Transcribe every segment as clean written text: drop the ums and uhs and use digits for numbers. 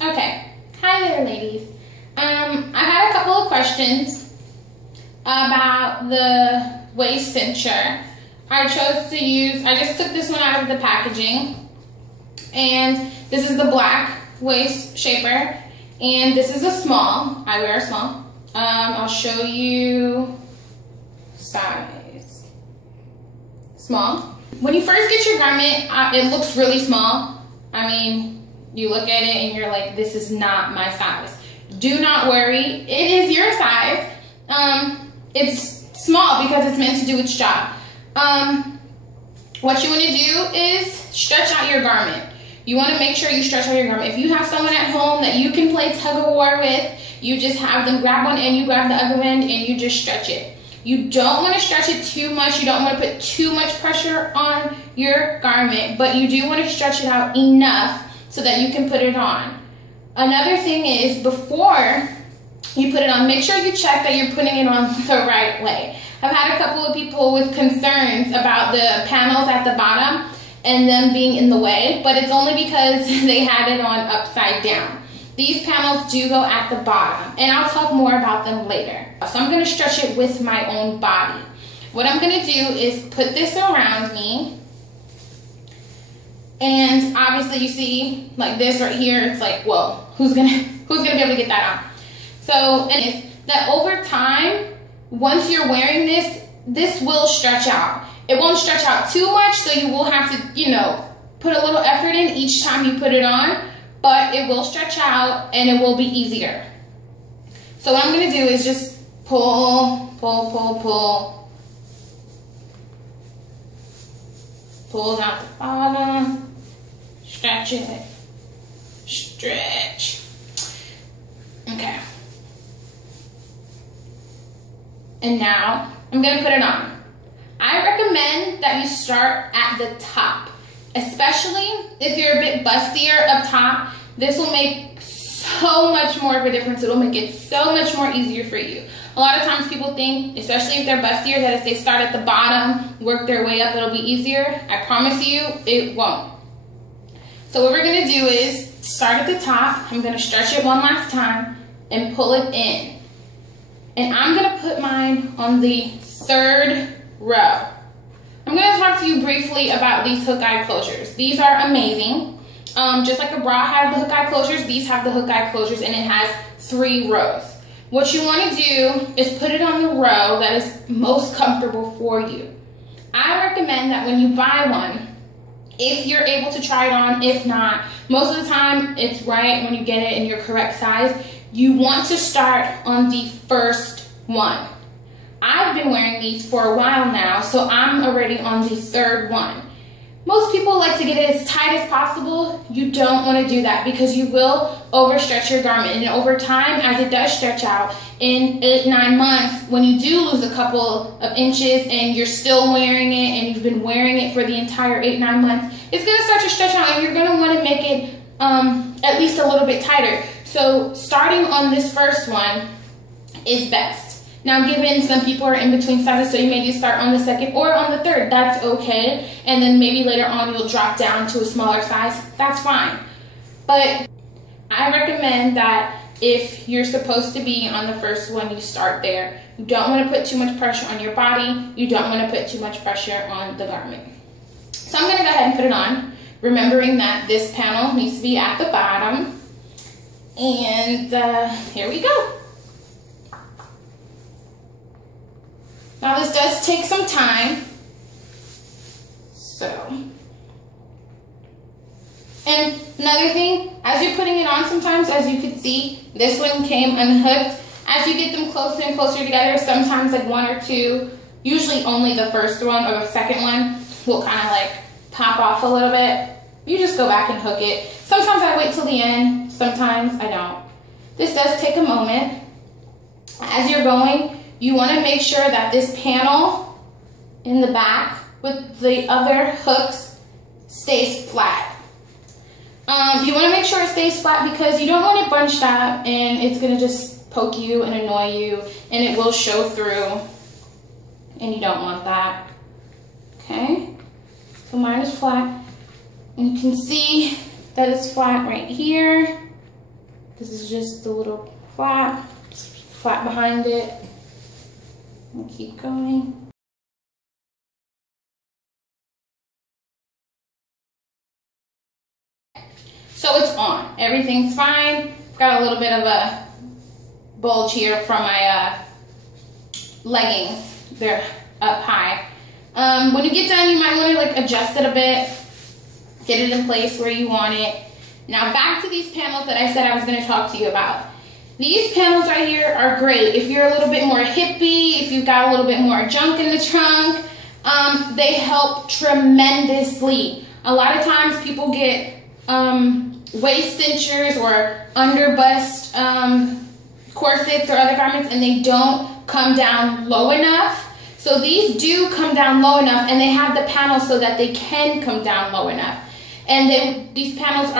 Okay, hi there ladies. I had a couple of questions about the waist cincher. I just took this one out of the packaging, and this is the black waist shaper, and this is a small. I wear a small. I'll show you size. Small. When you first get your garment, it looks really small. I mean, you look at it and you're like, this is not my size. Do not worry, it is your size. It's small because it's meant to do its job. What you want to do is stretch out your garment. You want to make sure you stretch out your garment. If you have someone at home that you can play tug of war with, you just have them grab one end, you grab the other end, and you just stretch it. You don't want to stretch it too much. You don't want to put too much pressure on your garment, but you do want to stretch it out enough so that you can put it on. Another thing is, before you put it on, make sure you check that you're putting it on the right way. I've had a couple of people with concerns about the panels at the bottom and them being in the way, but it's only because they had it on upside down. These panels do go at the bottom, and I'll talk more about them later. So I'm going to stretch it with my own body. What I'm going to do is put this around me, and obviously you see like this right here, it's like, whoa, who's gonna be able to get that on? So, and it's that over time, once you're wearing this will stretch out. It won't stretch out too much, so you will have to, put a little effort in each time you put it on, but it will stretch out and it will be easier. So what I'm gonna do is just pull, pull, pull, pull. Pull out the bottom, stretch it, stretch. Okay. And now I'm gonna put it on. I recommend that you start at the top, especially if you're a bit bustier up top. This will make so much more of a difference. It'll make it so much more easier for you. A lot of times people think, especially if they're bustier, that if they start at the bottom, work their way up, it'll be easier. I promise you, it won't. So what we're gonna do is start at the top. I'm gonna stretch it one last time and pull it in. And I'm gonna put mine on the third row. I'm gonna talk to you briefly about these hook eye closures. These are amazing. Just like a bra has the hook eye closures, these have the hook eye closures, and it has 3 rows. What you want to do is put it on the row that is most comfortable for you. I recommend that when you buy one, if you're able to try it on, if not, most of the time it's right when you get it in your correct size. You want to start on the first one. I've been wearing these for a while now, so I'm already on the 3rd one. Most people like to get it as tight as possible. You don't want to do that because you will overstretch your garment. And over time, as it does stretch out, in 8-9 months, when you do lose a couple of inches and you're still wearing it and you've been wearing it for the entire 8-9 months, it's going to start to stretch out and you're going to want to make it at least a little bit tighter. So starting on this first one is best. Now, given some people are in between sizes, so you may just start on the 2nd or on the 3rd, that's okay. And then maybe later on you'll drop down to a smaller size, that's fine. But I recommend that if you're supposed to be on the first one, you start there. You don't want to put too much pressure on your body. You don't want to put too much pressure on the garment. So I'm going to go ahead and put it on, remembering that this panel needs to be at the bottom. And here we go. Now this does take some time, and another thing, as you're putting it on, sometimes, as you can see, this one came unhooked. As you get them closer and closer together, sometimes like 1 or 2, usually only the first one or the second one will kind of like pop off a little bit. You just go back and hook it. Sometimes I wait till the end, sometimes I don't. This does take a moment. As you're going, you want to make sure that this panel in the back with the other hooks stays flat. You want to make sure it stays flat because you don't want it bunched up and it's going to just poke you and annoy you and it will show through and you don't want that. Okay, so mine is flat and you can see that it's flat right here This is just the little flap behind it. And keep going. So it's on. Everything's fine. Got a little bit of a bulge here from my leggings. They're up high. When you get done, you might want to like adjust it a bit, get it in place where you want it. Now back to these panels that I said I was going to talk to you about. These panels right here are great if you're a little bit more hippie, if you've got a little bit more junk in the trunk. They help tremendously. A lot of times people get waist cinchers or under bust corsets or other garments, and they don't come down low enough. So these do come down low enough, and they have the panels so that they can come down low enough. And these panels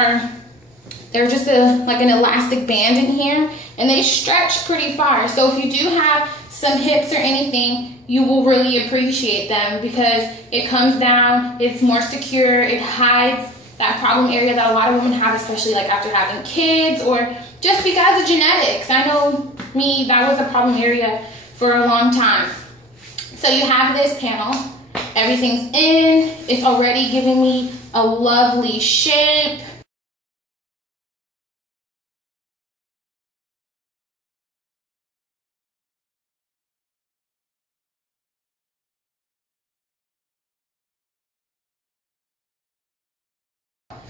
they're just like an elastic band in here, and they stretch pretty far. So if you do have some hips or anything, you will really appreciate them because it comes down, it's more secure, it hides that problem area that a lot of women have, especially like after having kids or just because of genetics. I know me, that was a problem area for a long time. So you have this panel, everything's in, it's already giving me a lovely shape.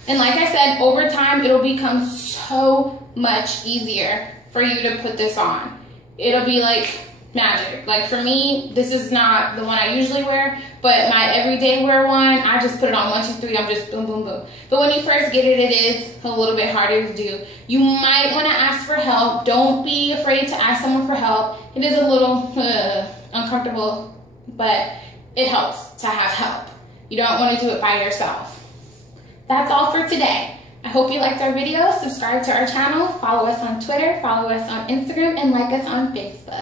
And like I said, over time, it'll become so much easier for you to put this on. It'll be like magic. Like for me, this is not the one I usually wear, but my everyday wear one, I just put it on 1, 2, 3, I'm just boom, boom, boom. But when you first get it, it is a little bit harder to do. You might want to ask for help. Don't be afraid to ask someone for help. It is a little uncomfortable, but it helps to have help. You don't want to do it by yourself. That's all for today. I hope you liked our video. Subscribe to our channel, follow us on Twitter, follow us on Instagram, and like us on Facebook.